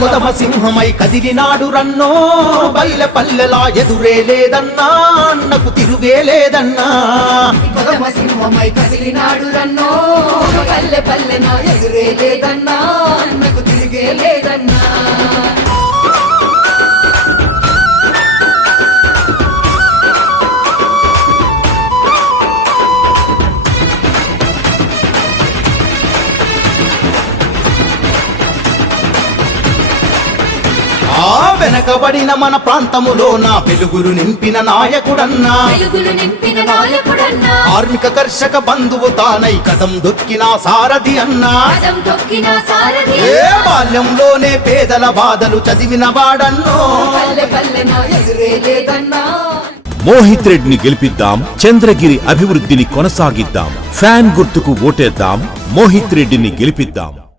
కొదమ సింహమై కదిలినాడు రన్నో పల్లె పల్లెలా ఎదురే లేదన్నా అన్నకు తిరుగే లేదన్నా కొదమ సింహమై కదిలినాడు రన్నో పల్లె పల్లెనా ఎదురే లేదన్నా అన్నకు తిరిగే లేదన్నా వెనకబడిన మన ప్రాంతములో నా వెలుగులు నింపిన నాయకుడన్నా కార్మిక కర్షక బంధువు తానై కదం దొక్కిన సారథి అన్నా ఏ బాల్యంలోనే పేదల బాధలు చదివిన వాడన్నో మోహిత్ రెడ్డిని గెలిపిద్దాం, చంద్రగిరి అభివృద్ధిని కొనసాగిద్దాం. ఫ్యాన్ గుర్తుకు ఓటేద్దాం, మోహిత్ రెడ్డిని గెలిపిద్దాం.